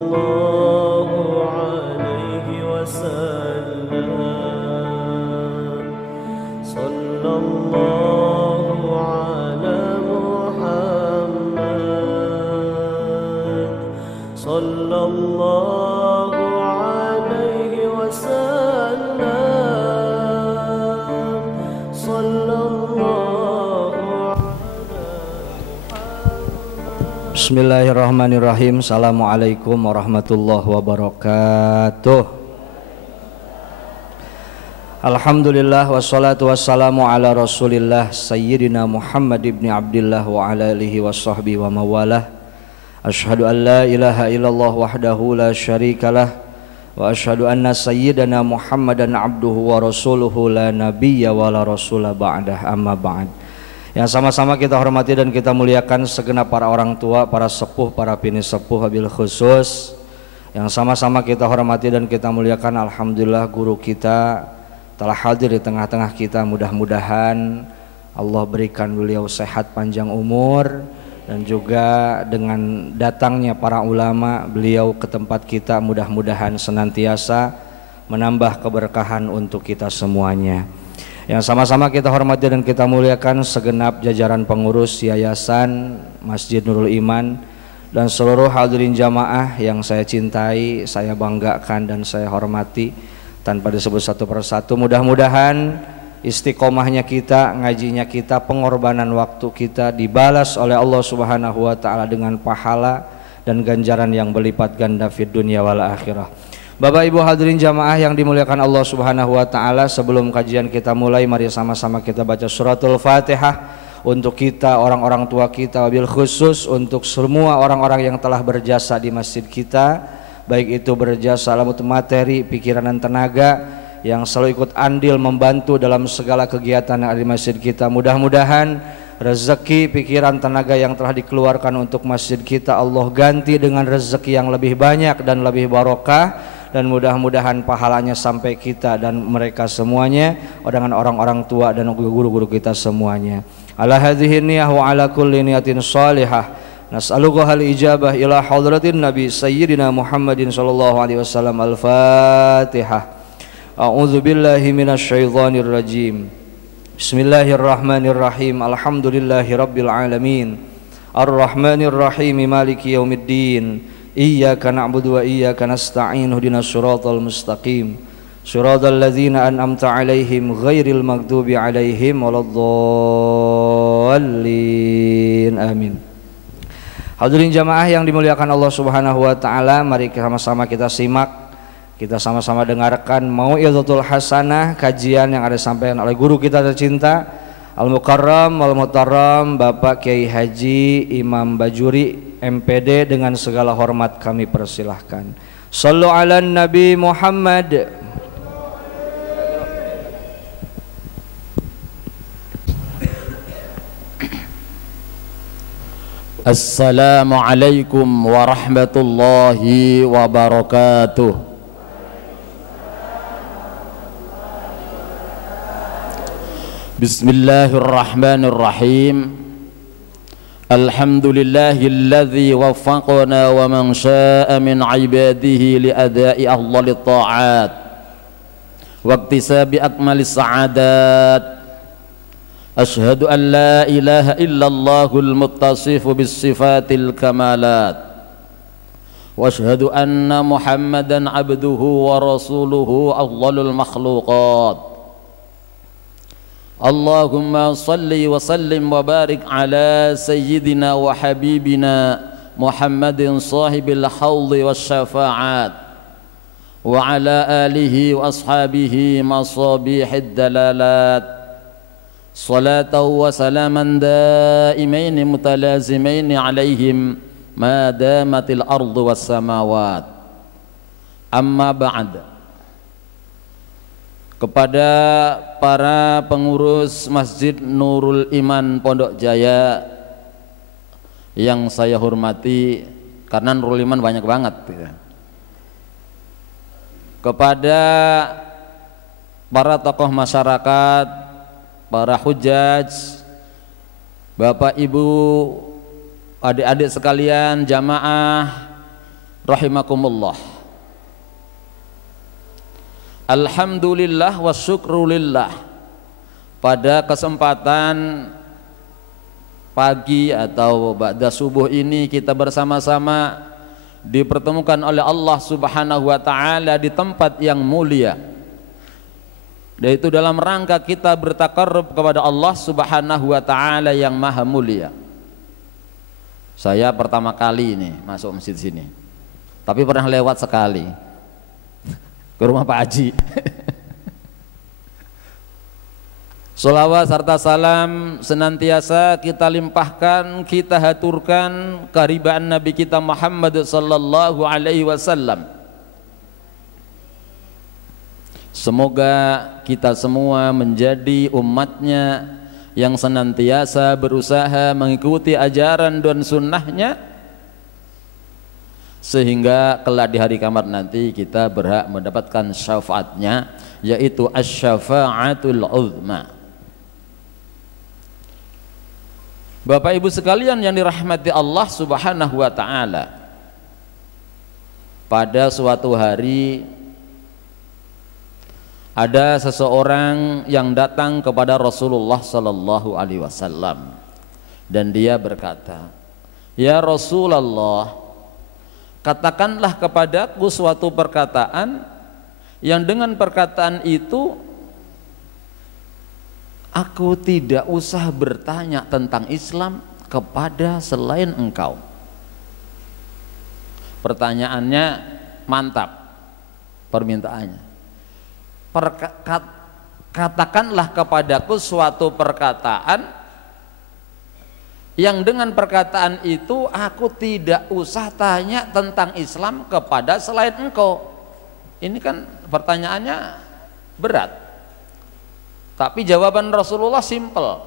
الله عليه وسلم صلى الله على محمد صلى الله عليه وسلم صلى الله Bismillahirrahmanirrahim. Assalamualaikum warahmatullahi wabarakatuh. Alhamdulillah wassalatu wassalamu ala rasulillah Sayyidina Muhammad ibn Abdillah wa ala alihi wa sahbihi wa mawalah. Ashhadu an la ilaha illallah wahdahu la syarikalah wa ashhadu anna sayyidana Muhammadan abduhu wa rasuluhu la nabiyya wa la rasula ba'dah, amma ba'd. Yang sama-sama kita hormati dan kita muliakan segenap para orang tua, para sepuh, para bini sepuh wabil khusus. Yang sama-sama kita hormati dan kita muliakan, alhamdulillah guru kita telah hadir di tengah-tengah kita. Mudah-mudahan Allah berikan beliau sehat panjang umur, dan juga dengan datangnya para ulama beliau ke tempat kita mudah-mudahan senantiasa menambah keberkahan untuk kita semuanya. Yang sama-sama kita hormati dan kita muliakan segenap jajaran pengurus Yayasan Masjid Nurul Iman dan seluruh hadirin jamaah yang saya cintai, saya banggakan dan saya hormati tanpa disebut satu persatu. Mudah-mudahan istiqomahnya kita, ngajinya kita, pengorbanan waktu kita dibalas oleh Allah Subhanahu wa taala dengan pahala dan ganjaran yang berlipat ganda fid dunya wal akhirah. Bapak Ibu hadirin jamaah yang dimuliakan Allah Subhanahu wa taala, sebelum kajian kita mulai, mari sama-sama kita baca suratul Fatihah untuk kita, orang-orang tua kita, wabil khusus untuk semua orang-orang yang telah berjasa di masjid kita, baik itu berjasa dalam materi, pikiran dan tenaga, yang selalu ikut andil membantu dalam segala kegiatan yang ada di masjid kita. Mudah-mudahan rezeki, pikiran, tenaga yang telah dikeluarkan untuk masjid kita Allah ganti dengan rezeki yang lebih banyak dan lebih barokah, dan mudah-mudahan pahalanya sampai kita dan mereka semuanya, dengan orang-orang tua dan guru-guru kita semuanya. Ala hadhihi niyah wa ala kulli niyatin salihah nas'aluka hal ijabah ila hadratin nabi sayyidina Muhammadin sallallahu alaihi wasallam. Al-Fatihah. A'udzu billahi minasyaitonir rajim. Bismillahirrahmanirrahim. Alhamdulillahi rabbil alamin. Ar-Rahmanir Rahim, Maliki yaumiddin. Iyyaka na'budu wa iyyaka nasta'in. Ihdinas siratal mustaqim. Siratal ladzina an'amta 'alaihim ghairil maghdubi 'alaihim waladdallin. Amin. Hadirin jamaah yang dimuliakan Allah Subhanahu wa taala, mari sama-sama kita simak, kita sama-sama dengarkan Mau'izatul Hasanah, kajian yang ada disampaikan oleh guru kita tercinta Al-Mukarram Wal-Mutarram Bapak Kiai Haji Imam Bajuri MPD. Dengan segala hormat kami persilahkan. Sallu ala Nabi Muhammad. Assalamualaikum warahmatullahi wabarakatuh. Bismillahirrahmanirrahim. Alhamdulillahilladzi waffaqana wa man syaa'a min ibadihi li adaa'i afdalit ta'at wa iktisabi akmalis sa'adat. Ashhadu an la ilaha illallahul muttasifu bis sifatil kamalat wa ashhadu anna Muhammadan abduhu wa rasuluhu afdalul makhluqat. Allahumma salli wa sallim wa barik ala sayyidina wa habibina Muhammadin sahibil hawli wa syafa'at wa ala alihi wa ashabihi masabihid dalalat. Salatan wa salaman daimaini mutalazimaini alaihim ma damatil ardu was samawat. Amma ba'd. Kepada para pengurus Masjid Nurul Iman Pondok Jaya yang saya hormati, karena Nurul Iman banyak banget ya. Kepada para tokoh masyarakat, para hujaj, Bapak Ibu, adik-adik sekalian, jamaah rahimakumullah. Alhamdulillah wa syukrulillah. Pada kesempatan pagi atau ba'da subuh ini kita bersama-sama dipertemukan oleh Allah Subhanahu wa taala di tempat yang mulia, yaitu dalam rangka kita bertakarrub kepada Allah Subhanahu wa taala yang maha mulia. Saya pertama kali ini masuk masjid sini, tapi pernah lewat sekali ke rumah Pak Haji. Sholawat serta salam senantiasa kita limpahkan, kita haturkan kehadiran Nabi kita Muhammad sallallahu alaihi wasallam. Semoga kita semua menjadi umatnya yang senantiasa berusaha mengikuti ajaran dan sunnahnya, sehingga kelak di hari kiamat nanti kita berhak mendapatkan syafaatnya, yaitu asy-syafa'atul uzma. Bapak Ibu sekalian yang dirahmati Allah Subhanahu wa taala, pada suatu hari ada seseorang yang datang kepada Rasulullah sallallahu alaihi wasallam dan dia berkata, "Ya Rasulullah, katakanlah kepadaku suatu perkataan yang dengan perkataan itu aku tidak usah bertanya tentang Islam kepada selain engkau." Pertanyaannya mantap, permintaannya. Katakanlah kepadaku suatu perkataan yang dengan perkataan itu aku tidak usah tanya tentang Islam kepada selain engkau. Ini kan pertanyaannya berat, tapi jawaban Rasulullah simple.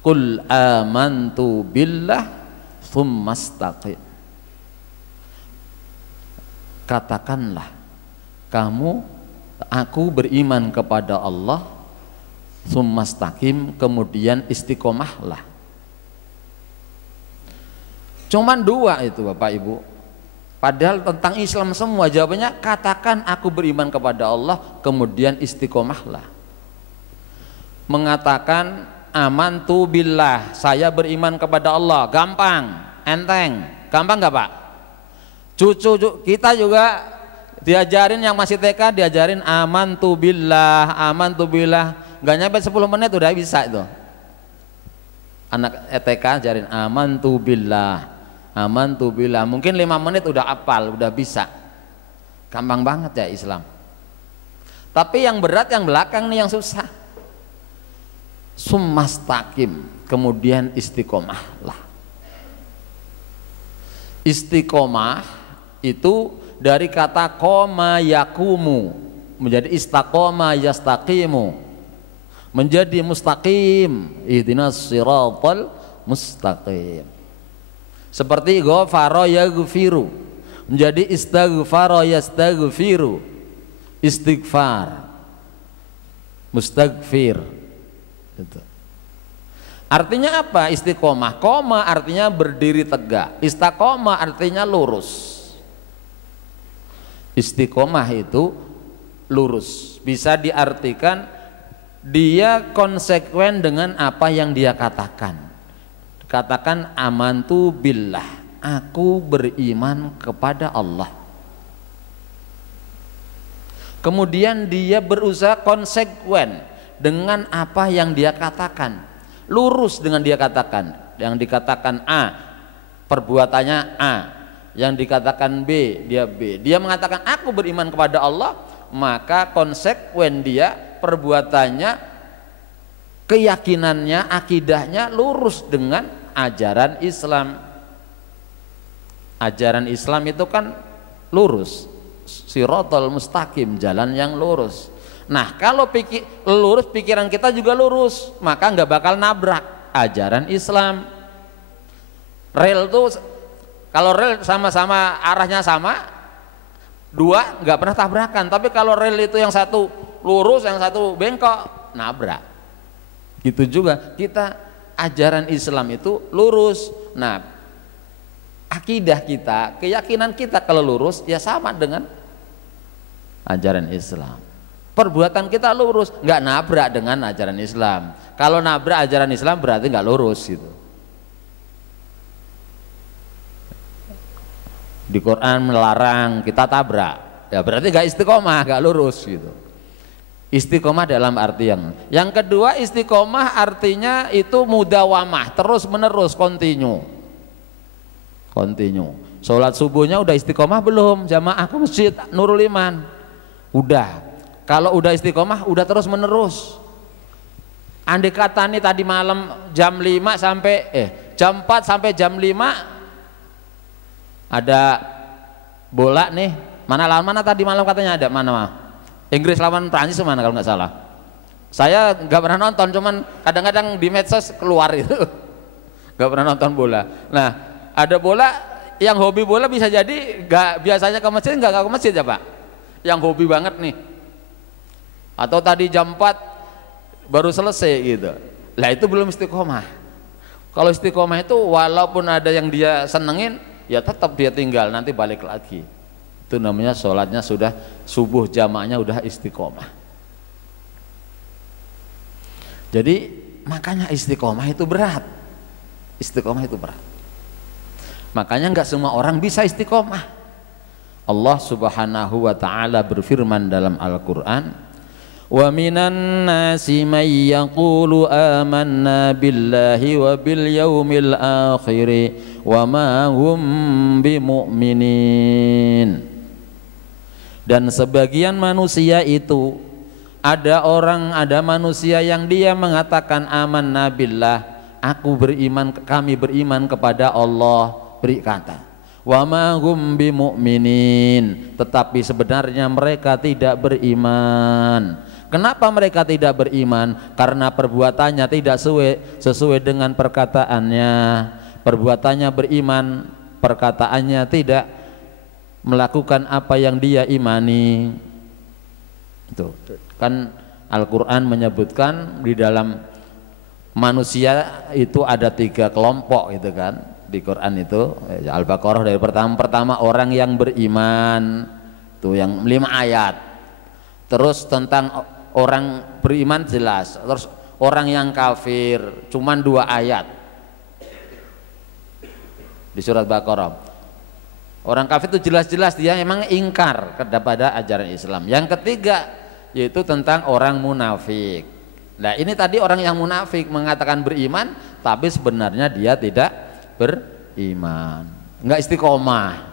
Qul amantu billah tsumastaqim. Katakanlah aku beriman kepada Allah, tsumastaqim, kemudian istiqomahlah. Cuman dua itu Bapak Ibu, padahal tentang Islam semua. Jawabannya katakan aku beriman kepada Allah, kemudian istiqomahlah. Mengatakan amantu billah, saya beriman kepada Allah, gampang, enteng, gampang nggak Pak? Cucu kita juga diajarin, yang masih TK diajarin amantu billah, nggak nyampe 10 menit udah bisa itu. Anak TK ajarin amantu billah, mungkin 5 menit udah hafal, udah bisa. Gampang banget ya Islam. Tapi yang berat yang belakang nih yang susah. Tsumastaqim, kemudian istiqomahlah. Istiqomah itu dari kata qoma yakumu menjadi istaqoma yastaqimu, menjadi mustaqim, ihdinas siratal mustaqim. Seperti ghafara yaghfiru menjadi istaghfara yastaghfiru, istighfar, mustaghfir. Itu. Artinya apa istiqomah? Qoma artinya berdiri tegak, istaqoma artinya lurus. Istiqomah itu lurus, bisa diartikan dia konsekuen dengan apa yang dia katakan. Katakan amantu billah, aku beriman kepada Allah. Kemudian dia berusaha konsekuen dengan apa yang dia katakan, lurus dengan dia katakan. Yang dikatakan A, perbuatannya A. Yang dikatakan B, dia B. Dia mengatakan aku beriman kepada Allah, maka konsekuen dia, perbuatannya, keyakinannya, akidahnya lurus dengan ajaran Islam. Ajaran Islam itu kan lurus, siratal mustaqim, jalan yang lurus. Nah kalau lurus, pikiran kita juga lurus, maka nggak bakal nabrak ajaran Islam. Rel tuh, kalau rel sama-sama arahnya sama, dua nggak pernah tabrakan. Tapi kalau rel itu yang satu lurus, yang satu bengkok, nabrak. Gitu juga kita, ajaran Islam itu lurus. Nah, akidah kita, keyakinan kita kalau lurus ya sama dengan ajaran Islam. Perbuatan kita lurus, nggak nabrak dengan ajaran Islam. Kalau nabrak ajaran Islam berarti nggak lurus gitu. Di Quran melarang, kita tabrak, ya berarti nggak istiqomah, nggak lurus gitu. Istiqomah dalam artian yang kedua, istiqomah artinya itu mudawamah, terus menerus, continue. Sholat subuhnya udah istiqomah belum jamaah ke masjid Nurul Iman? Udah. Kalau udah istiqomah udah terus menerus. Andai kata nih tadi malam jam 5 sampai jam 4 sampai jam 5 ada bola nih, mana lawan mana tadi malam katanya ada, mana Inggris lawan Prancis mana kalau nggak salah. Saya nggak pernah nonton, cuman kadang-kadang di medsos keluar itu. Nggak pernah nonton bola. Nah, ada bola, yang hobi bola bisa jadi nggak biasanya ke masjid, nggak ke masjid ya Pak. Yang hobi banget nih. Atau tadi jam 4 baru selesai gitu. Lah itu belum istiqomah. Kalau istiqomah itu walaupun ada yang dia senengin, ya tetap dia tinggal, nanti balik lagi. Itu namanya sholatnya sudah subuh jamaahnya udah istiqomah. Jadi makanya istiqomah itu berat. Istiqomah itu berat. Makanya nggak semua orang bisa istiqomah. Allah Subhanahu wa taala berfirman dalam Al-Qur'an, "Wa minan nasi may yaqulu amanna billahi wa bil yaumil akhir wa ma hum bimu'minin." Dan sebagian manusia itu ada manusia yang dia mengatakan amanna billah, aku beriman, kami beriman kepada Allah, berkata wa ma hum bimu'minin, tetapi sebenarnya mereka tidak beriman. Kenapa mereka tidak beriman? Karena perbuatannya tidak sesuai dengan perkataannya. Perbuatannya beriman, perkataannya tidak melakukan apa yang dia imani. Itu kan Al-Quran menyebutkan di dalam manusia itu ada 3 kelompok gitu kan. Di Quran itu Al-Baqarah dari pertama orang yang beriman itu yang 5 ayat. Terus tentang orang beriman jelas. Terus orang yang kafir cuman 2 ayat di surat Baqarah. Orang kafir itu jelas-jelas dia memang ingkar kepada ajaran Islam. Yang ketiga yaitu tentang orang munafik. Nah ini tadi orang yang munafik mengatakan beriman tapi sebenarnya dia tidak beriman, nggak istiqomah,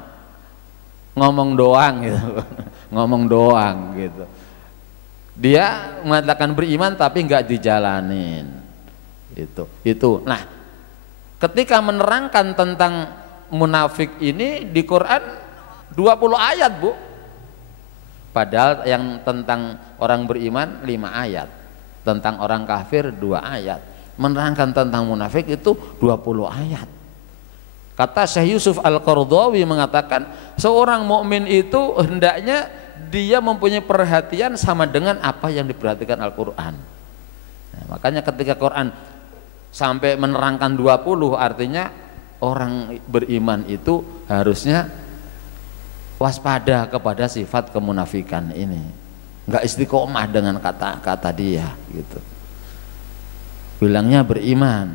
ngomong doang gitu. Ngomong doang gitu. Dia mengatakan beriman tapi nggak dijalanin. Itu. Nah, ketika menerangkan tentang munafik ini di Quran 20 ayat Bu, padahal yang tentang orang beriman 5 ayat, tentang orang kafir 2 ayat, menerangkan tentang munafik itu 20 ayat. Kata Syekh Yusuf Al-Qaradawi mengatakan seorang mukmin itu hendaknya dia mempunyai perhatian sama dengan apa yang diperhatikan Al-Quran. Nah, makanya ketika Quran sampai menerangkan 20 artinya orang beriman itu harusnya waspada kepada sifat kemunafikan ini, nggak istiqomah dengan kata-kata dia gitu. Bilangnya beriman,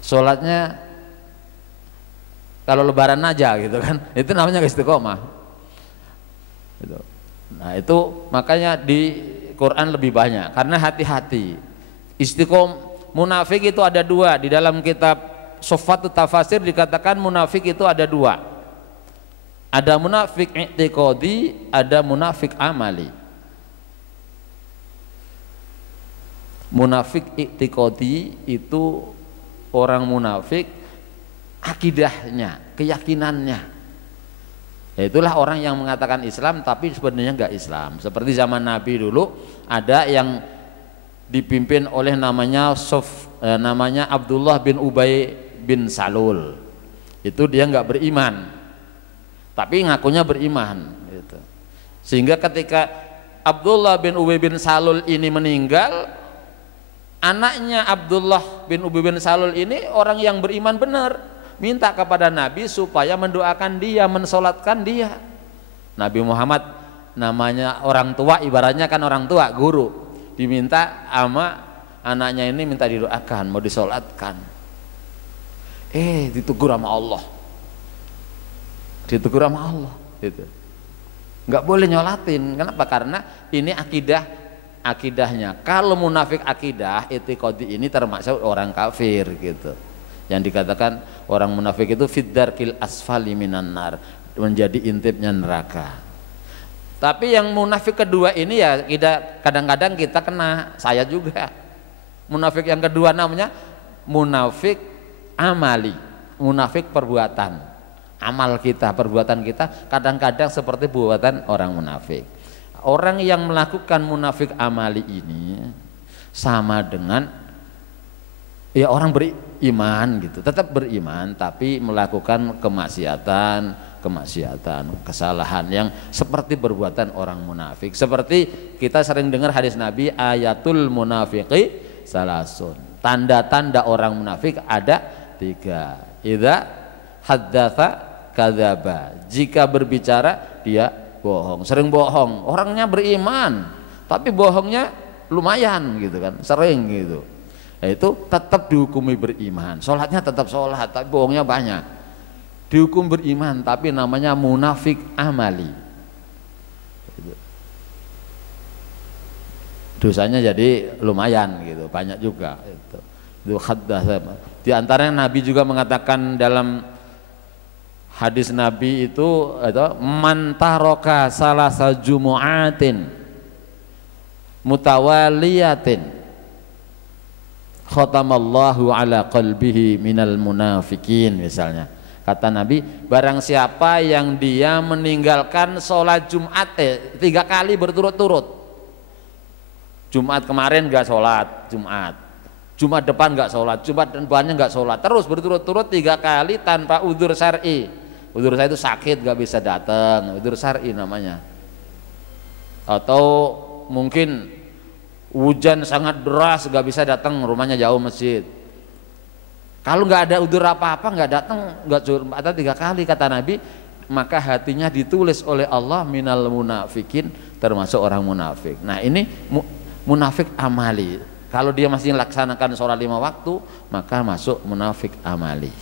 sholatnya kalau lebaran aja gitu kan, itu namanya nggak istiqomah gitu. Nah itu makanya di Quran lebih banyak karena hati-hati. Munafik itu ada 2 di dalam kitab Shufatut Tafasir dikatakan munafik itu ada 2. Ada munafik i'tiqadi, ada munafik amali. Munafik i'tiqadi itu orang munafik akidahnya, keyakinannya. Itulah orang yang mengatakan Islam tapi sebenarnya enggak Islam. Seperti zaman Nabi dulu ada yang dipimpin oleh namanya Abdullah bin Ubay bin Salul. Itu dia nggak beriman tapi ngakunya beriman gitu. Sehingga ketika Abdullah bin Ubay bin Salul ini meninggal, anaknya Abdullah bin Ubay bin Salul ini orang yang beriman benar, minta kepada Nabi supaya mendoakan dia, mensolatkan dia. Nabi Muhammad namanya orang tua, ibaratnya kan orang tua, guru, diminta sama anaknya ini minta didoakan, mau disolatkan. Ditegur sama Allah. Ditegur sama Allah gitu. Nggak boleh nyolatin. Kenapa? Karena ini akidahnya. Kalau munafik akidah, itiqadi ini termasuk orang kafir gitu. Yang dikatakan orang munafik itu fiddarkil asfali minan nar, menjadi intipnya neraka. Tapi yang munafik kedua ini ya kadang-kadang kita kena, saya juga. Munafik yang kedua namanya munafik amali, munafik perbuatan. Amal kita, perbuatan kita kadang-kadang seperti perbuatan orang munafik. Orang yang melakukan munafik amali ini sama dengan ya orang beriman gitu, tetap beriman tapi melakukan kemaksiatan, kesalahan yang seperti perbuatan orang munafik. Seperti kita sering dengar hadis Nabi, ayatul munafiqi salasun. Tanda-tanda orang munafik ada 3. Idza haddatsa kadzaba, jika berbicara dia bohong, sering bohong. Orangnya beriman tapi bohongnya lumayan gitu kan, sering gitu. Itu tetap dihukumi beriman, sholatnya tetap sholat tapi bohongnya banyak, dihukum beriman tapi namanya munafik amali. Dosanya jadi lumayan gitu, banyak juga itu haddatsa. Di antaranya Nabi juga mengatakan dalam hadis Nabi itu man taraka salasa jumu'atin mutawaliyatin khatamallahu ala qalbihi minal munafikin, misalnya. Kata Nabi, barang siapa yang dia meninggalkan sholat Jumat 3 kali berturut-turut. Jumat kemarin gak sholat Jumat depan gak sholat, Jumat depannya gak sholat, terus berturut-turut 3 kali tanpa udzur syar'i. Udzur saya itu sakit gak bisa datang, udzur syar'i namanya. Atau mungkin hujan sangat deras gak bisa datang, rumahnya jauh masjid. Kalau nggak ada udzur apa-apa, nggak datang, nggak Jumat 3 kali, kata Nabi, maka hatinya ditulis oleh Allah minal munafikin, termasuk orang munafik. Nah ini munafik amali. Kalau dia masih melaksanakan sholat 5 waktu, maka masuk munafik amali.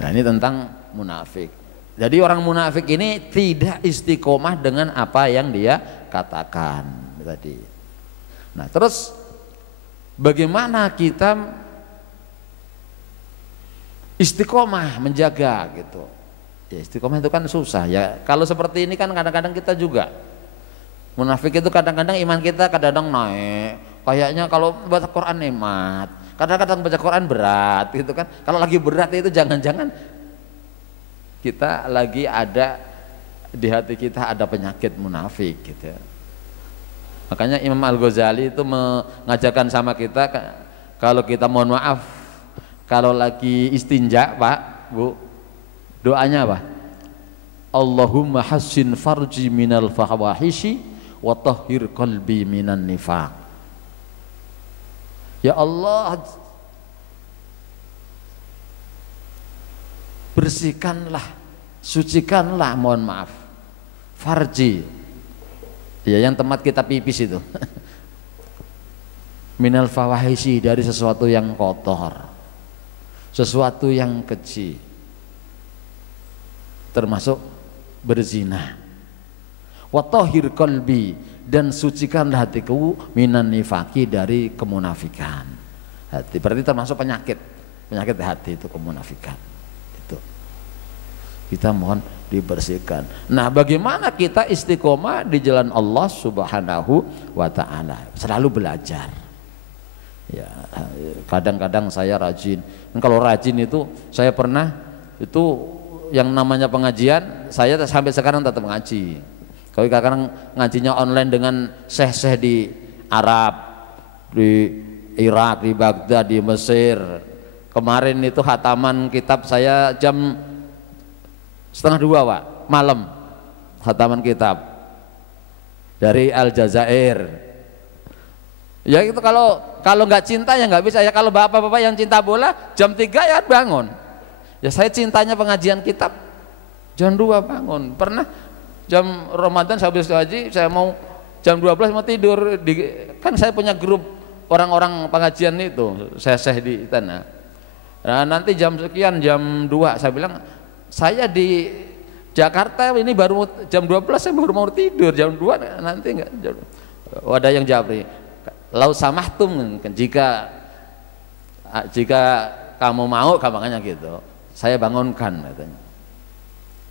Nah ini tentang munafik. Jadi orang munafik ini tidak istiqomah dengan apa yang dia katakan tadi. Nah terus bagaimana kita istiqomah menjaga gitu. Ya istiqomah itu kan susah ya. Kalau seperti ini kan kadang-kadang kita juga munafik itu, kadang-kadang iman kita kadang-kadang naik. Kayaknya kalau baca Quran nikmat, kadang-kadang baca Quran berat gitu kan. Kalau lagi berat itu jangan-jangan kita lagi ada di hati kita ada penyakit munafik gitu ya. Makanya Imam Al-Ghazali itu mengajarkan sama kita, kalau kita mohon maaf kalau lagi istinja Pak Bu, doanya apa? Allahumma hassin farji minal fawahishi wa tahhir qalbi minan nifaq. Ya Allah, bersihkanlah, sucikanlah, mohon maaf, farji, ya yang tempat kita pipis itu, minal fawahishi, dari sesuatu yang kotor, sesuatu yang keji, termasuk berzina. Wa tahhir qalbi, dan sucikanlah hatiku minan nifaki, dari kemunafikan. Hati berarti termasuk penyakit hati itu kemunafikan. Itu kita mohon dibersihkan. Nah bagaimana kita istiqomah di jalan Allah Subhanahu wa ta'ala? Selalu belajar ya. Kadang-kadang saya rajin, kalau rajin itu saya pernah itu yang namanya pengajian, saya sampai sekarang tetap ngaji. Kalau kadang ngajinya online dengan syekh-syekh di Arab, di Irak, di Baghdad, di Mesir. Kemarin itu khataman kitab saya jam 1:30 Pak, malam, khataman kitab dari Aljazair. Ya itu kalau nggak cinta ya nggak bisa ya. Kalau bapak-bapak yang cinta bola jam 3 ya bangun. Ya saya cintanya pengajian kitab jam 2 bangun. Pernah jam Ramadan saya habis haji, saya mau jam 12 mau tidur kan saya punya grup orang-orang pengajian itu, saya di tanah. Nah, nanti jam sekian jam 2 saya bilang saya di Jakarta ini baru jam 12 saya baru mau tidur, jam 2 nanti enggak. Ada yang jawab, lau samahtum, jika kamu mau gampangnya gitu, saya bangunkan katanya.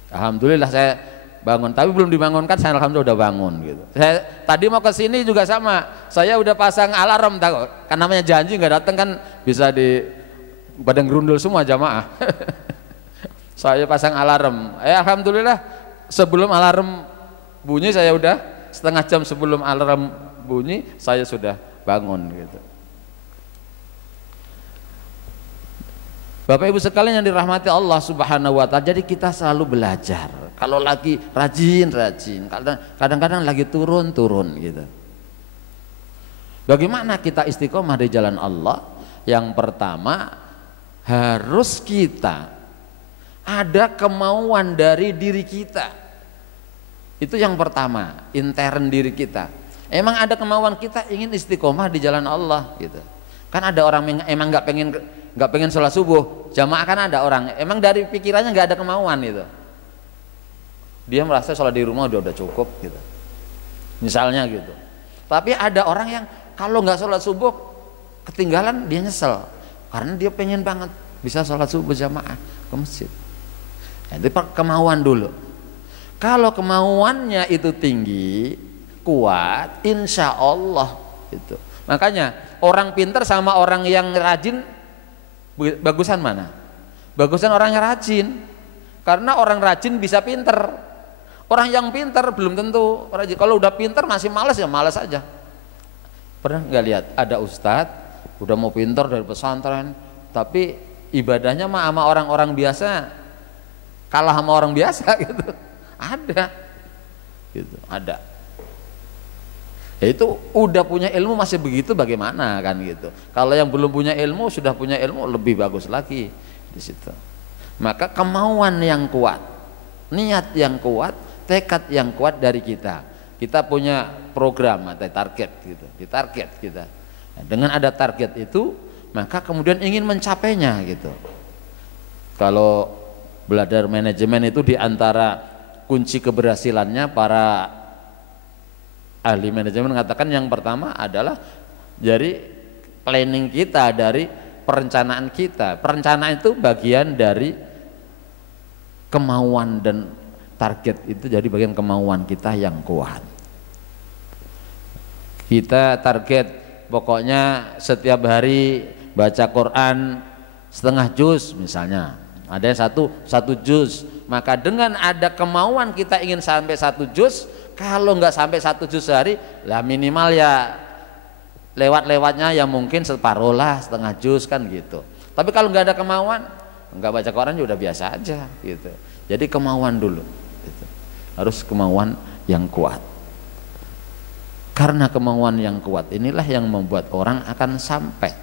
Alhamdulillah saya bangun, tapi belum dibangunkan, saya alhamdulillah udah bangun gitu. Saya tadi mau ke sini juga sama, saya udah pasang alarm, tahu kan namanya janji nggak datang kan bisa di badan gerundul semua jamaah. Saya pasang alarm, alhamdulillah sebelum alarm bunyi saya udah, setengah jam sebelum alarm bunyi saya sudah bangun gitu. Bapak Ibu sekalian yang dirahmati Allah Subhanahu wa taala, jadi kita selalu belajar. Kalau lagi rajin, kadang-kadang lagi turun gitu. Bagaimana kita istiqomah di jalan Allah? Yang pertama, harus kita ada kemauan dari diri kita. Itu yang pertama, intern diri kita. Emang ada kemauan kita ingin istiqomah di jalan Allah gitu. Kan ada orang yang emang nggak pengen sholat subuh jamaah, kan ada orang emang dari pikirannya nggak ada kemauan itu, dia merasa sholat di rumah udah cukup gitu misalnya gitu. Tapi ada orang yang kalau nggak sholat subuh ketinggalan dia nyesel karena dia pengen banget bisa sholat subuh jamaah ke masjid. Jadi kemauan dulu, kalau kemauannya itu tinggi kuat insya Allah gitu. Makanya orang pintar sama orang yang rajin bagusan mana? Bagusan orang yang rajin, karena orang rajin bisa pinter. Orang yang pinter belum tentu rajin. Kalau udah pinter masih malas ya malas aja. Pernah nggak lihat ada ustadz udah mau pinter dari pesantren, tapi ibadahnya mah sama orang-orang biasa kalah sama orang biasa gitu. Ada, gitu ada. Ya itu udah punya ilmu masih begitu bagaimana kan gitu. Kalau yang belum punya ilmu sudah punya ilmu lebih bagus lagi di situ. Maka kemauan yang kuat, niat yang kuat, tekad yang kuat dari kita. Kita punya program atau target gitu, ditarget kita. Nah, dengan ada target itu, maka kemudian ingin mencapainya gitu. Kalau belajar manajemen itu diantara kunci keberhasilannya para ahli manajemen mengatakan yang pertama adalah dari planning kita, dari perencanaan kita. Perencanaan itu bagian dari kemauan dan target itu jadi bagian kemauan kita yang kuat. Kita target pokoknya setiap hari baca Quran setengah juz misalnya, ada yang satu juz, maka dengan ada kemauan kita ingin sampai 1 juz. Kalau nggak sampai 1 juz sehari, lah minimal ya lewat-lewatnya ya mungkin separuh lah, setengah juz kan gitu. Tapi kalau nggak ada kemauan, nggak baca Quran juga udah biasa aja gitu. Jadi kemauan dulu, gitu. Harus kemauan yang kuat. Karena kemauan yang kuat inilah yang membuat orang akan sampai.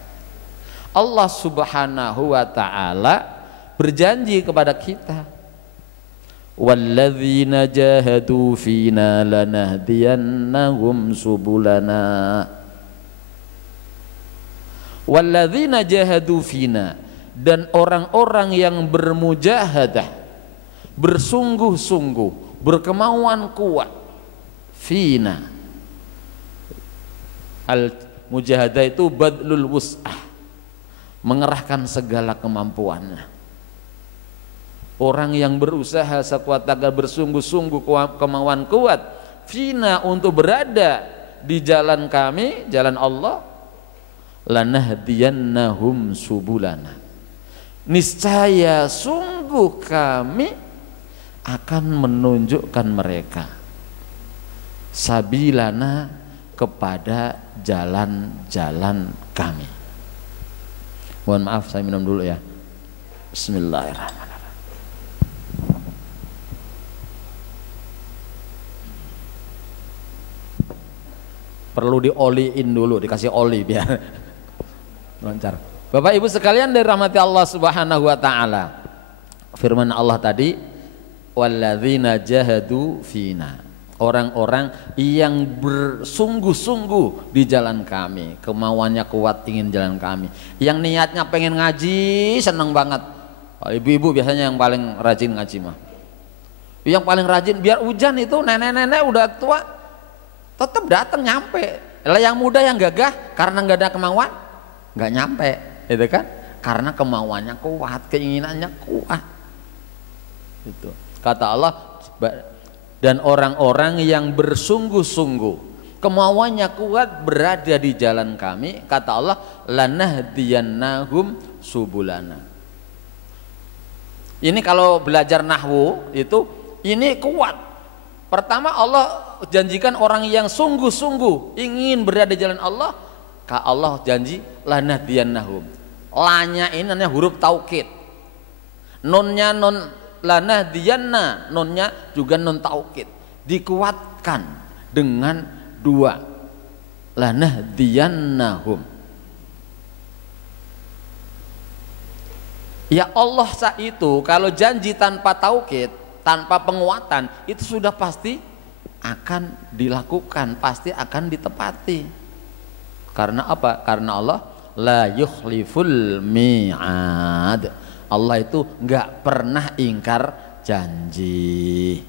Allah Subhanahu wa taala berjanji kepada kita, walladzina jahadu fina lanahdiyannahum subulana. Walladzina jahadu fina, dan orang-orang yang bermujahadah, bersungguh-sungguh, berkemauan kuat, fina. Al mujahadah itu badlul wus'ah, mengerahkan segala kemampuannya. Orang yang berusaha sekuat tenaga, bersungguh-sungguh, kemauan kuat, fina, untuk berada di jalan kami, jalan Allah, lanahdiyannahum subulana, niscaya sungguh kami akan menunjukkan mereka sabilana, kepada jalan-jalan kami. Mohon maaf saya minum dulu ya. Bismillahirrahmanirrahim. perlu dioliin dulu, dikasih oli biar lancar. Bapak Ibu sekalian dirahmati Allah Subhanahu wa taala. Firman Allah tadi, walladzina jahadu fina. Orang-orang yang bersungguh-sungguh di jalan kami, kemauannya kuat ingin jalan kami. Yang niatnya pengen ngaji, seneng banget. Ibu-ibu biasanya yang paling rajin ngaji mah. Yang paling rajin biar hujan itu nenek-nenek udah tua tetap datang nyampe. Lah yang muda yang gagah karena nggak ada kemauan nggak nyampe, itu kan? Karena kemauannya kuat, keinginannya kuat. Itu kata Allah, dan orang-orang yang bersungguh-sungguh kemauannya kuat berada di jalan kami, kata Allah, lanahdiyannahum subulana. Ini kalau belajar nahwu itu ini kuat. Pertama Allah janjikan orang yang sungguh-sungguh ingin berada di jalan Allah, Allah janji lanahdiyannahum. La-nya ini namanya huruf taukid. Nunnya nun lanahdiyanna, nunnya juga nun taukid. Dikuatkan dengan dua. Lanahdiyannahum. Ya Allah saat itu kalau janji tanpa taukid, tanpa penguatan, itu sudah pasti akan dilakukan, pasti akan ditepati. Karena apa? Karena Allah la yukhliful mi'ad. Allah itu nggak pernah ingkar janji.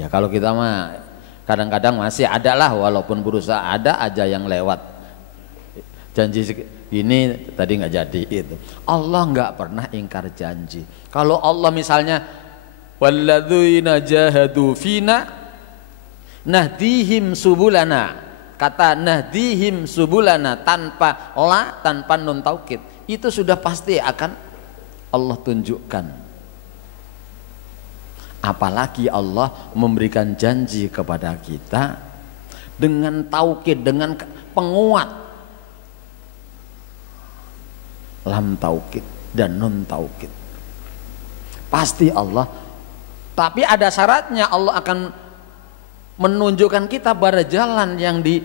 Ya kalau kita mah kadang-kadang masih ada lah, walaupun berusaha ada aja yang lewat. Janji ini tadi nggak jadi itu. Allah nggak pernah ingkar janji. Kalau Allah misalnya walladzina jahadu fina nahdihim subulana, kata nahdihim subulana tanpa la, tanpa nun taukid, itu sudah pasti akan Allah tunjukkan. Apalagi Allah memberikan janji kepada kita dengan taukid, dengan penguat lam taukid dan nun taukid. Pasti Allah, tapi ada syaratnya. Allah akan menunjukkan kita pada jalan yang di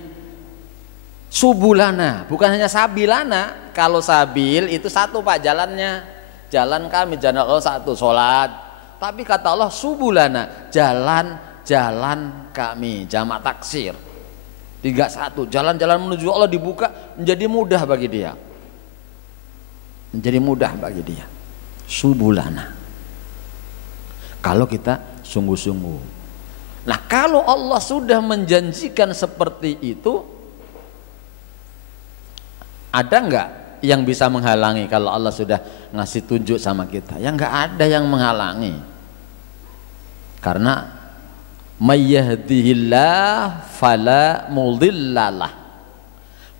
subulana, bukan hanya sabilana. Kalau sabil itu satu Pak jalannya, jalan kami, jalan Allah satu, sholat. Tapi kata Allah subulana, jalan-jalan kami, jamak taksir 31, jalan-jalan menuju Allah dibuka menjadi mudah bagi dia, menjadi mudah bagi dia. Subulana, kalau kita sungguh-sungguh. Nah kalau Allah sudah menjanjikan seperti itu, ada nggak yang bisa menghalangi? Kalau Allah sudah ngasih tunjuk sama kita, ya nggak ada yang menghalangi. Karena mayyahdihillah fala mudhillalah.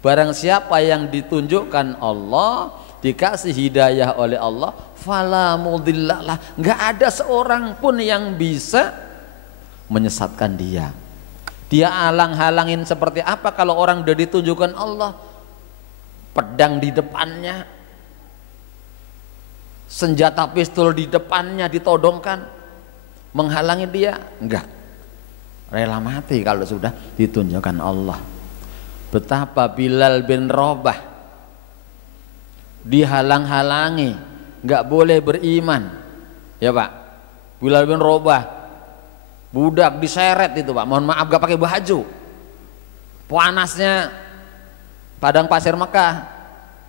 Barang siapa yang ditunjukkan Allah, dikasih hidayah oleh Allah, fala mudhillalah, nggak ada seorang pun yang bisa menyesatkan dia. Dia halang-halangin seperti apa kalau orang udah ditunjukkan Allah? Pedang di depannya, senjata pistol di depannya ditodongkan, menghalangi dia? Enggak, rela mati kalau sudah ditunjukkan Allah. Betapa Bilal bin Rabah dihalang-halangi, enggak boleh beriman, ya Pak. Bilal bin Rabah budak diseret itu Pak, mohon maaf gak pakai baju, panasnya padang pasir Mekah,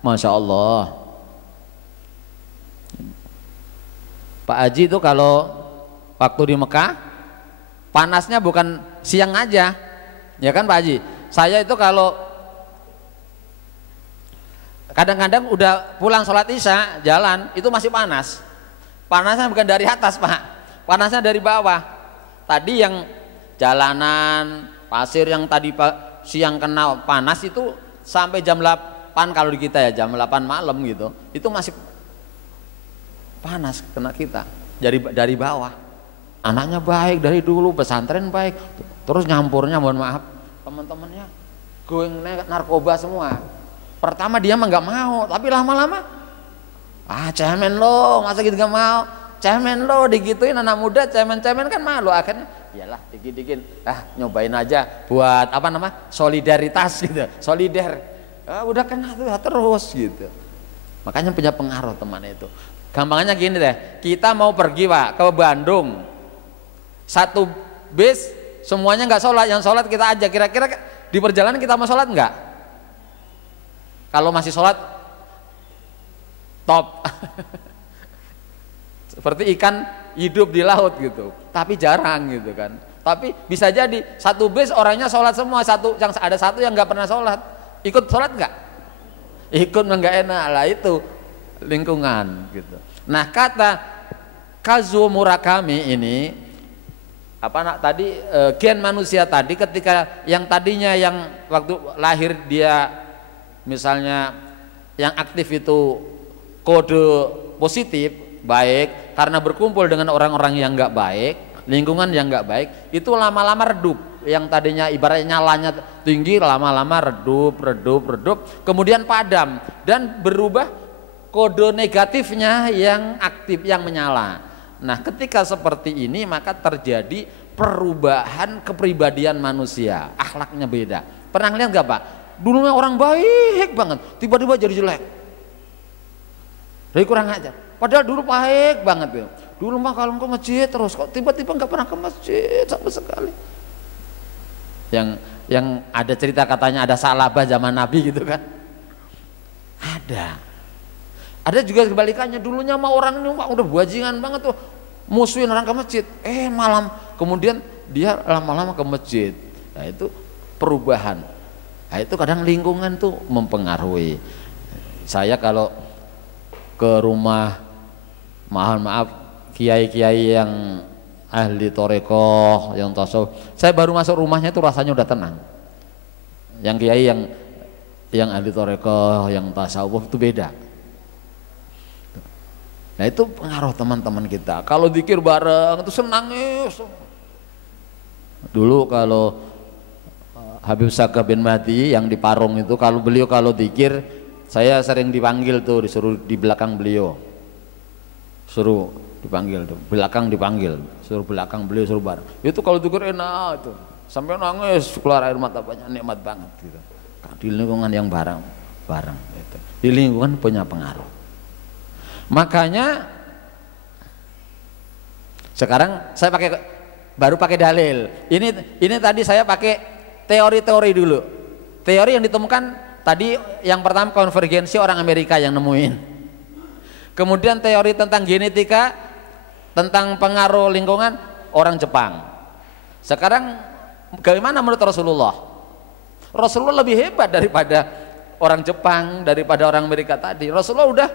Masya Allah. Pak Haji itu kalau waktu di Mekah panasnya bukan siang aja, ya kan Pak Haji? Saya itu kalau kadang-kadang udah pulang sholat isya jalan itu masih panas. Panasnya bukan dari atas Pak, panasnya dari bawah. Tadi yang jalanan pasir yang tadi siang kena panas itu sampai jam 8 kalau di kita ya, jam 8 malam gitu, itu masih panas kena kita dari bawah. Anaknya baik dari dulu, pesantren baik, terus nyampurnya mohon maaf teman-temannya going narkoba semua. Pertama dia mah nggak mau, tapi lama-lama cemen lo, masa gitu nggak mau. cemen lo digituin, anak muda cemen-cemen kan malu, akhirnya iyalah dikit-dikit nyobain aja buat apa nama solidaritas gitu, solider. Udah kena tuh terus gitu. Makanya punya pengaruh teman itu. Gampangnya gini deh, kita mau pergi Pak ke Bandung, satu bis semuanya nggak sholat, yang sholat kita aja. Kira-kira di perjalanan kita mau sholat nggak? Kalau masih sholat top. Seperti ikan hidup di laut gitu, tapi jarang gitu kan. Tapi bisa jadi satu bis orangnya sholat semua, yang ada satu yang nggak pernah sholat, ikut sholat nggak? Ikut nggak enak lah, itu lingkungan gitu. Nah kata Kazuo Murakami ini tadi gen manusia tadi, ketika yang tadinya yang waktu lahir dia misalnya yang aktif itu kode positif baik, karena berkumpul dengan orang-orang yang nggak baik, lingkungan yang nggak baik, itu lama-lama redup. Yang tadinya ibaratnya nyalanya tinggi, lama-lama redup, kemudian padam dan berubah kode negatifnya yang aktif, yang menyala. Nah ketika seperti ini maka terjadi perubahan kepribadian manusia, akhlaknya beda. Pernah lihat nggak Pak? Dulunya orang baik banget, tiba-tiba jadi jelek, jadi kurang ajar. Padahal dulu baik banget ya. Dulu mah kalau ke masjid terus, kok tiba-tiba nggak pernah ke masjid sama sekali. Yang ada cerita katanya ada salabah zaman Nabi gitu kan. Ada juga kebalikannya, dulunya mah orang ini mah udah bajingan banget tuh, musuhin orang ke masjid. Malam kemudian dia lama-lama ke masjid. Nah itu perubahan. Nah itu kadang lingkungan tuh mempengaruhi. Saya kalau ke rumah, mohon maaf, kiai-kiai yang ahli torekoh, yang tasawuf, saya baru masuk rumahnya itu rasanya udah tenang. Yang kiai yang ahli torekoh, yang tasawuf itu beda. Nah itu pengaruh teman-teman kita. Kalau zikir bareng itu senang. Dulu kalau Habib Saka bin Mahdi yang di Parung itu, kalau beliau kalau zikir, saya sering dipanggil tuh, disuruh di belakang beliau, suruh dipanggil tuh, belakang dipanggil, suruh belakang beliau, suruh bareng. Itu kalau zikir enak tuh, sampai nangis keluar air mata, banyak nikmat banget gitu. Di lingkungan yang bareng gitu. Di lingkungan punya pengaruh. Makanya sekarang saya baru pakai dalil. Ini tadi saya pakai teori-teori dulu. Teori yang ditemukan tadi yang pertama konvergensi orang Amerika yang nemuin. Kemudian teori tentang genetika, tentang pengaruh lingkungan orang Jepang. Sekarang bagaimana menurut Rasulullah? Rasulullah lebih hebat daripada orang Jepang, daripada orang Amerika tadi. Rasulullah udah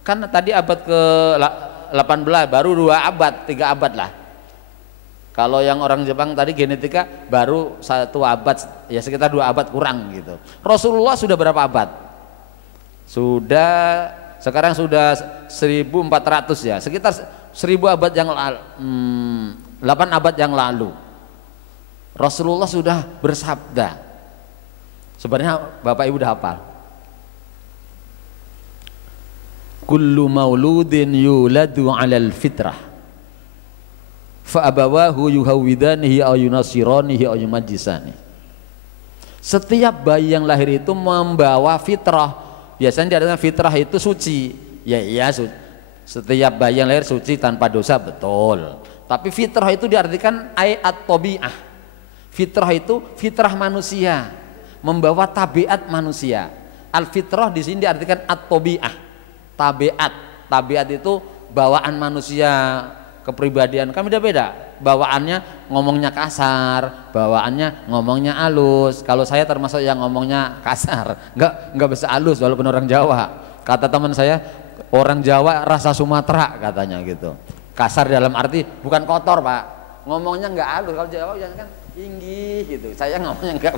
kan tadi abad ke-18, baru 2 abad, 3 abad lah. Kalau yang orang Jepang tadi genetika baru 1 abad, ya sekitar 2 abad kurang gitu. Rasulullah sudah berapa abad? Sekarang sudah 1400 ya, sekitar 1000 abad yang lalu, 8 abad yang lalu. Rasulullah sudah bersabda. Sebenarnya Bapak Ibu udah hafal. Kullu mauludin yuladu 'alal fitrah fa abawahu yuhawidanihi aw yunasiranihi aw yumajjisani. Setiap bayi yang lahir itu membawa fitrah. Biasanya diartikan fitrah itu suci. Setiap bayi yang lahir suci tanpa dosa, betul. Tapi fitrah itu diartikan at-tabi'ah. Fitrah itu fitrah manusia, membawa tabiat manusia. Al-fitrah di sini diartikan at-tabi'ah. Tabiat itu bawaan manusia, kepribadian. Kami beda. Bawaannya ngomongnya kasar, bawaannya ngomongnya halus. Kalau saya termasuk yang ngomongnya kasar, nggak bisa halus walaupun orang Jawa. Kata teman saya, orang Jawa rasa Sumatera katanya gitu. Kasar dalam arti bukan kotor Pak, ngomongnya nggak halus. Kalau Jawa kan tinggi gitu. Saya ngomongnya nggak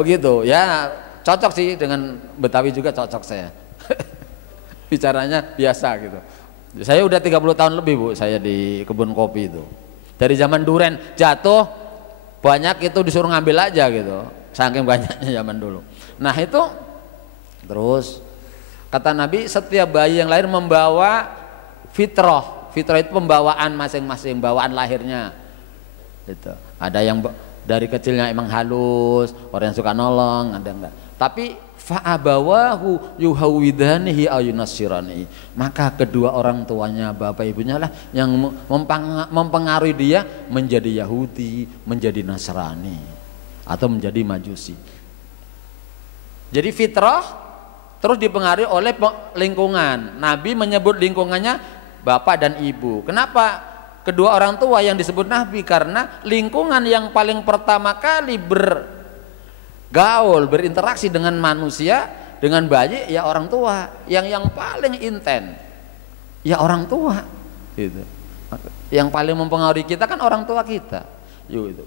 begitu. Ya cocok sih dengan Betawi juga, cocok saya. Bicaranya biasa gitu. Saya udah 30 tahun lebih Bu, saya di kebun kopi itu. Dari zaman duren jatuh banyak itu disuruh ngambil aja gitu, saking banyaknya zaman dulu. Nah itu terus kata Nabi, setiap bayi yang lahir membawa fitrah. Fitrah itu pembawaan masing-masing, bawaan lahirnya. Gitu. Ada yang dari kecilnya emang halus, orang yang suka nolong, ada enggak. Tapi fa'abawahu yuhawidanihi ayunasirani, maka kedua orang tuanya, bapak ibunya lah yang mempengaruhi dia menjadi Yahudi, menjadi Nasrani, atau menjadi Majusi. Jadi fitrah terus dipengaruhi oleh lingkungan. Nabi menyebut lingkungannya bapak dan ibu. Kenapa kedua orang tua yang disebut Nabi? Karena lingkungan yang paling pertama kali bergaul, berinteraksi dengan manusia, dengan bayi, ya orang tua. Yang paling intens ya orang tua gitu. Yang paling mempengaruhi kita kan orang tua kita.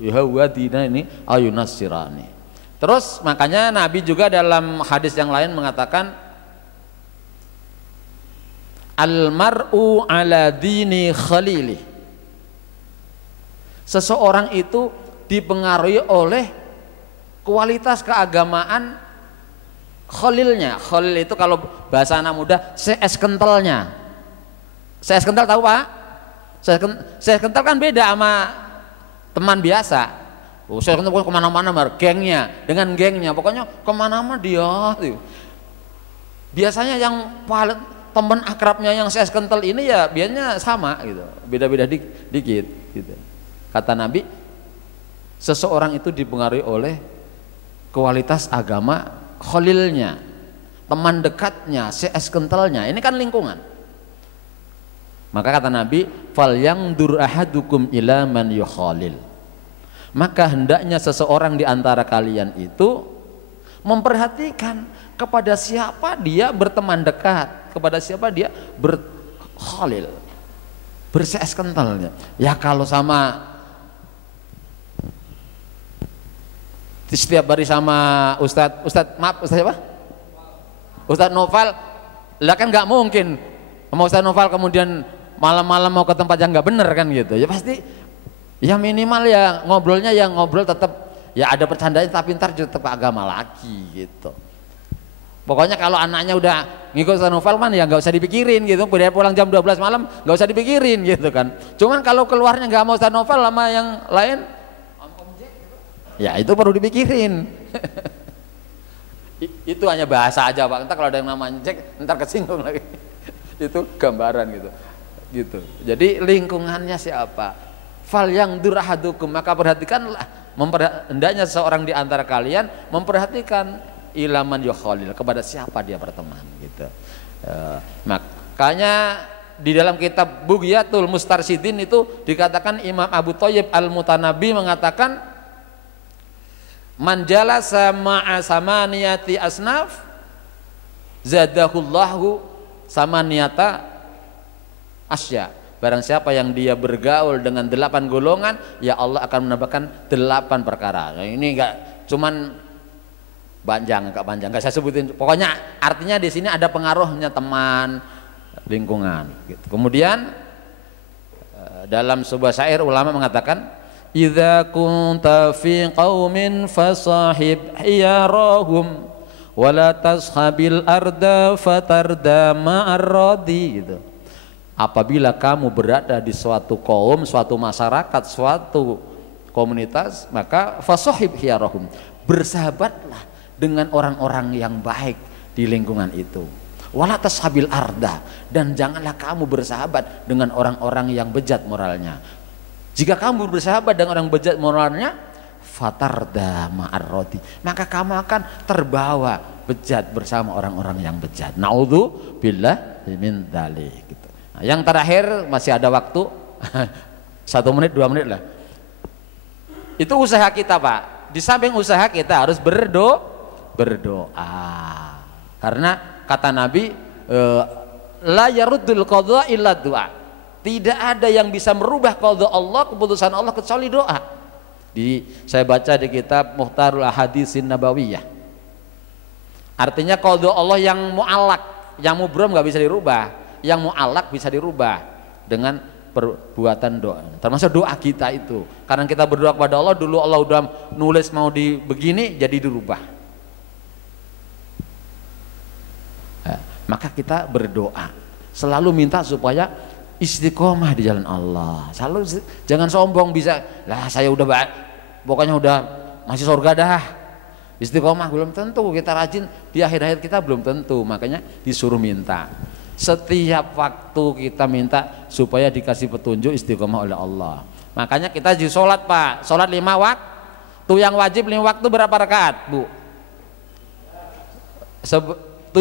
Yuhawadina ini ayunasirani. Terus makanya Nabi juga dalam hadis yang lain mengatakan al-mar'u ala dini khalili. Seseorang itu dipengaruhi oleh kualitas keagamaan khalilnya. Khalil itu kalau bahasa anak muda CS kentalnya. CS kental tahu Pak? CS kental kan beda sama teman biasa. Saya kental kemana-mana gengnya, dengan gengnya, pokoknya kemana-mana dia. Biasanya yang paling teman akrabnya yang CS kental ini ya biasanya sama gitu, beda-beda dikit gitu. Kata Nabi, seseorang itu dipengaruhi oleh kualitas agama khalilnya, teman dekatnya, CS kentalnya. Ini kan lingkungan. Maka kata Nabi, falyandur ahadukum ila man yukhalil. Maka hendaknya seseorang di antara kalian itu memperhatikan kepada siapa dia berteman dekat, kepada siapa dia berkhalil, CS kentalnya. Ya kalau sama setiap hari sama Ustadz siapa? Ustadz Noval, lah kan nggak mungkin sama Ustadz Noval kemudian malam-malam mau ke tempat yang nggak bener kan gitu. Ya pasti ya minimal ya ngobrolnya yang ngobrol tetap ya ada bercandanya tapi ntar tetap agama lagi gitu. Pokoknya kalau anaknya udah ngikut Ustadz Noval man ya nggak usah dipikirin gitu. Dia pulang jam 12 malam nggak usah dipikirin gitu kan. Cuman kalau keluarnya nggak mau Ustadz Noval sama yang lain, ya itu perlu dipikirin. Itu hanya bahasa aja Pak. Entar kalau ada yang namanya Jack ntar kesinggung lagi. Itu gambaran gitu. Jadi lingkungannya siapa? Fal yang durahadukum, maka perhatikanlah, hendaknya seorang di antara kalian memperhatikan ilaman yukhalil, kepada siapa dia berteman gitu. Makanya di dalam kitab Bughyatul Mustarsyidin itu dikatakan Imam Abu Thayyib Al-Mutanabi mengatakan man jalasa ma'a samaniyati asnaf zadahullahu samaniyata asya. Barang siapa yang dia bergaul dengan 8 golongan, ya Allah akan menambahkan 8 perkara. Nah, ini enggak cuman enggak panjang, enggak saya sebutin. Pokoknya artinya di sini ada pengaruhnya teman, lingkungan gitu. Kemudian dalam sebuah syair ulama mengatakan idza kunta fi qaumin fasahib hiyarahum wala tashabil arda fatarda ma'ar radi gitu. Apabila kamu berada di suatu kaum, suatu masyarakat, suatu komunitas, maka fasahib hiyarahum, bersahabatlah dengan orang-orang yang baik di lingkungan itu. Wala tashabil arda, dan janganlah kamu bersahabat dengan orang-orang yang bejat moralnya. Jika kamu bersahabat dengan orang bejat moralnya, fatarda ma'ar radi, maka kamu akan terbawa bejat bersama orang-orang yang bejat. Naudzu billah min dzalik gitu. Nah, yang terakhir masih ada waktu 1 menit 2 menit lah. Itu usaha kita Pak. Di samping usaha kita harus berdoa. Karena kata Nabi la yaruddul qadha illa doa. Tidak ada yang bisa merubah qadha Allah, keputusan Allah kecuali doa. Saya baca di kitab Muhtarul Ahaditsin Nabawiyah. Artinya qadha Allah yang mu'allaq, yang mubram nggak bisa dirubah. Yang mu'allaq bisa dirubah dengan perbuatan doa, termasuk doa kita itu. Karena kita berdoa kepada Allah, dulu Allah udah nulis mau begini jadi dirubah. Maka kita berdoa, selalu minta supaya istiqomah di jalan Allah. Selalu jangan sombong bisa lah saya udah pokoknya udah masih surga dah. Istiqomah belum tentu, kita rajin di akhir-akhir kita belum tentu, makanya disuruh minta. Setiap waktu kita minta supaya dikasih petunjuk istiqomah oleh Allah. Makanya kita di sholat Pak, sholat 5 waktu, yang wajib 5 waktu berapa rakaat Bu? 17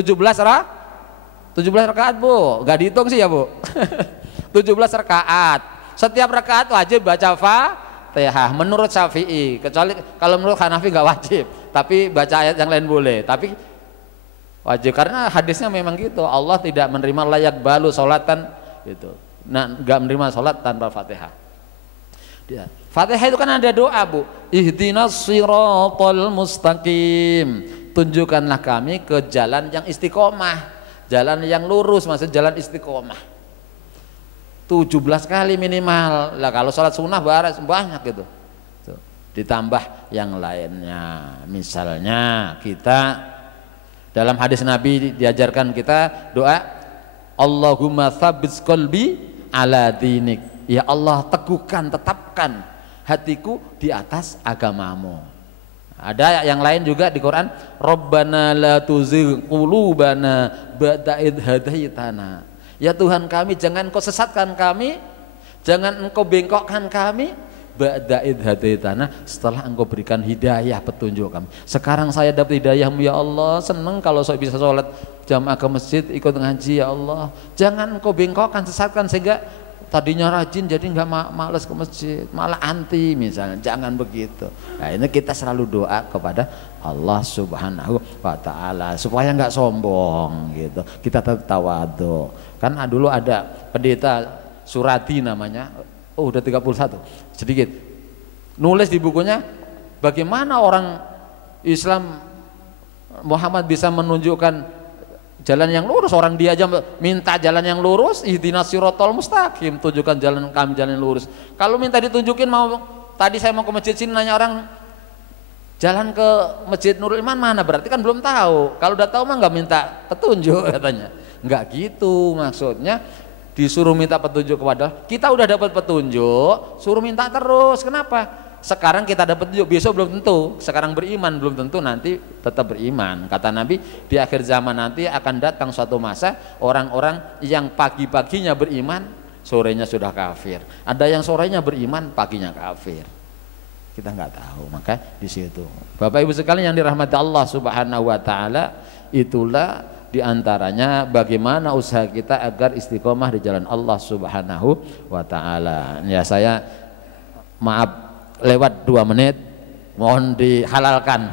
rakaat Bu, gak dihitung sih ya Bu. 17 rakaat, setiap rakaat wajib baca Fatihah menurut Syafi'i, kecuali kalau menurut Hanafi gak wajib, tapi baca ayat yang lain boleh, tapi wajib karena hadisnya memang gitu, Allah tidak menerima layak balu sholatan gitu. Nah, gak menerima sholat tanpa Fatihah. Fatihah itu kan ada doa Bu, ihdinas siratal mustaqim, tunjukkanlah kami ke jalan yang istiqomah, jalan yang lurus, maksud jalan istiqomah. 17 kali minimal lah, kalau sholat sunnah banyak gitu. Tuh, ditambah yang lainnya, misalnya kita dalam hadis Nabi diajarkan kita doa Allahumma tsabbit qalbi ala dinik, ya Allah teguhkan, tetapkan hatiku di atas agamamu. Ada yang lain juga di Quran, Rabbana la tuzigh qulubana ba'da idh hadaitana, ya Tuhan kami jangan kau sesatkan kami, jangan engkau bengkokkan kami ba'da idh hadaitana, setelah engkau berikan hidayah petunjuk kami. Sekarang saya dapat hidayahmu ya Allah, senang kalau saya bisa sholat jamaah ke masjid, ikut ngaji ya Allah. Jangan engkau bengkokkan, sesatkan sehingga tadinya rajin jadi nggak malas ke masjid, malah anti misalnya. Jangan begitu. Nah ini kita selalu doa kepada Allah Subhanahu wa Ta'ala supaya nggak sombong gitu, kita tetap tawadhu. Kan dulu ada pendeta Suradi namanya, oh udah 31 sedikit, nulis di bukunya bagaimana orang Islam Muhammad bisa menunjukkan jalan yang lurus. Orang dia aja minta jalan yang lurus, ihdinas siratal mustaqim, tunjukkan jalan kami jalan yang lurus. Kalau minta ditunjukin, tadi saya mau ke masjid sini, nanya orang jalan ke Masjid Nurul Iman mana, berarti kan belum tahu. Kalau udah tahu mah nggak minta petunjuk katanya. Nggak gitu maksudnya, disuruh minta petunjuk kepada kita, udah dapat petunjuk suruh minta terus. Kenapa? Sekarang kita dapat petunjuk, besok belum tentu. Sekarang beriman belum tentu nanti tetap beriman. Kata Nabi, di akhir zaman nanti akan datang suatu masa orang-orang yang pagi-paginya beriman, sorenya sudah kafir. Ada yang sorenya beriman, paginya kafir. Kita nggak tahu, maka di situ. Bapak Ibu sekalian yang dirahmati Allah Subhanahu wa Ta'ala, itulah diantaranya bagaimana usaha kita agar istiqomah di jalan Allah Subhanahu wa Ta'ala. Ya, saya maaf lewat 2 menit, mohon dihalalkan.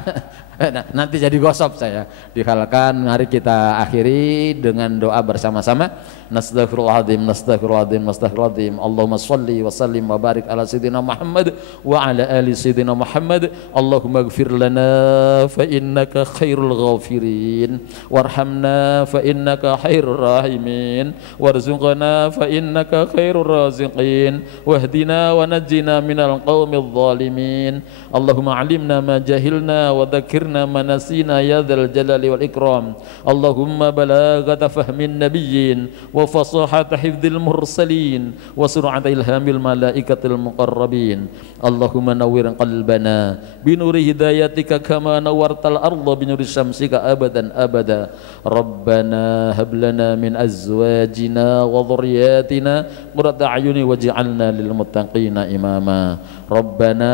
Nah, nanti jadi gosip saya, dihalalkan. Mari kita akhiri dengan doa bersama-sama. Nastaghfirullahaladzim, nastaghfirullahaladzim, nastaghfirullahaladzim. Allahumma salli wa sallim wa barik ala sayyidina Muhammad wa ala ali sayyidina Muhammad. Allahumma ighfir lana fa innaka khairul ghafirin, warhamna fa innaka khairur rahimin, warzuqna fa innaka khairur raziqin, wahdina wa najjina minal qaumidh dhalimin. Allahumma alimna ma jahilna wa dzakirna ma nasina ya dzal jalali wal ikram. Allahumma balaghata fahmin nabiyyin wa fasahata hifdzil mursalin wa sur'ata ilhamil malaikatil muqarrabin. Allahumma nawwir qalbana bi nuri hidayatika kama nawwartal arda bi nuri syamsika abadan abada. Rabbana hab lana min azwajina wa dhurriyyatina qurrata a'yuni waj'alna lil muttaqina imama. Rabbana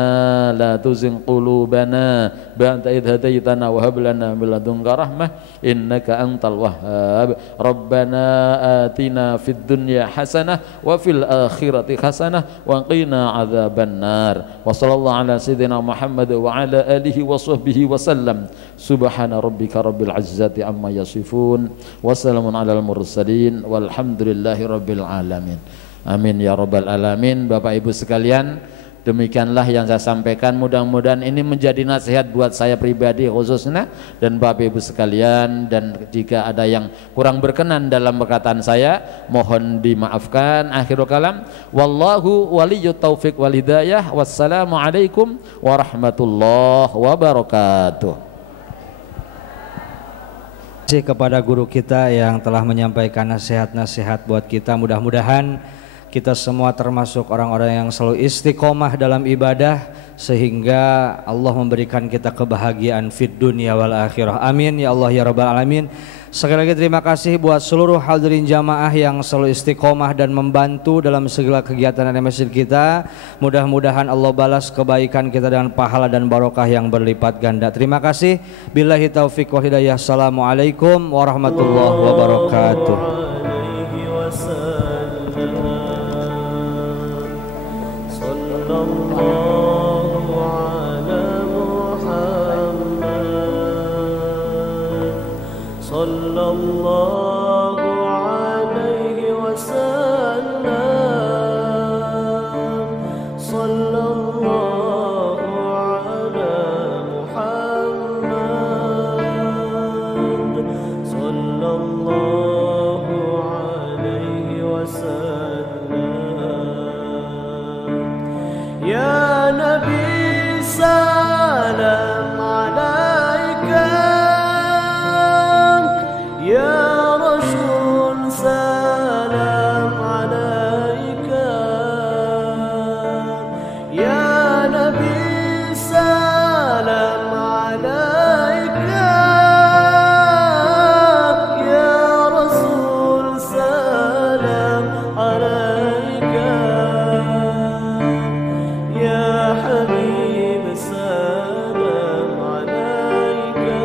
la tuzigh qulubana ba'da idh hadaitana wa hab lana min ladunka rahmah innaka antal wahhab. Rabbana atina fid dunya hasanah wa fil akhirati hasanah wa qina adzabannar. Wa sallallahu ala sayyidina Muhammad wa ala alihi wa sahbihi wa sallam. Subhana rabbika rabbil izzati amma yasifun wa salamun alal mursalin walhamdulillahi rabbil alamin. Amin ya rabbal alamin. Bapak Ibu sekalian, demikianlah yang saya sampaikan. Mudah-mudahan ini menjadi nasihat buat saya pribadi khususnya dan Bapak Ibu sekalian, dan jika ada yang kurang berkenan dalam perkataan saya mohon dimaafkan. Akhirul kalam, wallahu waliyyut taufiq wal hidayah. Wassalamualaikum warahmatullahi wabarakatuh. Terima kasih kepada guru kita yang telah menyampaikan nasihat-nasihat buat kita. Mudah-mudahan kita semua termasuk orang-orang yang selalu istiqomah dalam ibadah, sehingga Allah memberikan kita kebahagiaan fid dunya wal akhirah. Amin ya Allah ya rabbal alamin. Sekali lagi terima kasih buat seluruh hadirin jamaah yang selalu istiqomah dan membantu dalam segala kegiatan di masjid kita. Mudah-mudahan Allah balas kebaikan kita dengan pahala dan barokah yang berlipat ganda. Terima kasih. Billahi taufiq wal hidayah. Assalamualaikum warahmatullahi wabarakatuh. Sallallahu alaihi wasallam. Sallallahu ala Muhammad. Sallallahu alaihi wasallam. Ya Nabi salam alaika. Ya Rasul salam alaika. Ya Nabi salam alaika. Ya Rasul salam alaika. Ya Habib salam alaika.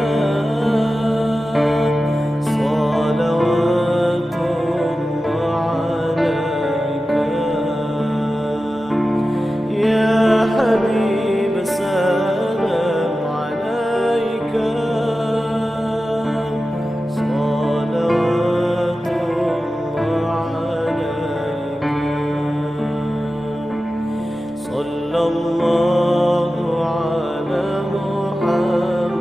حبيب السلام عليك صلوات الله عليك صلى الله على محمد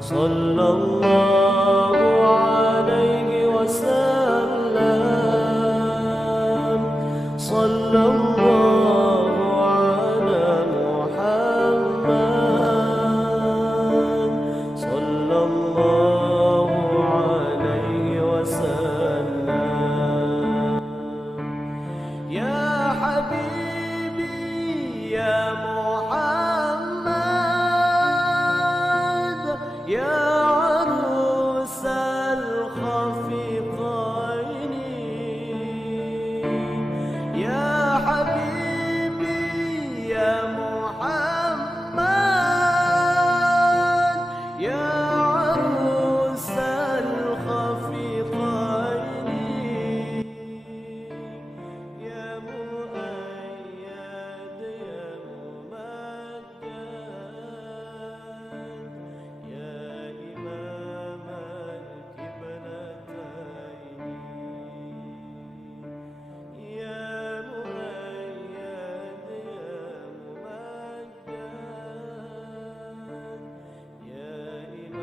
صلى الله عليه وسلم صلى الله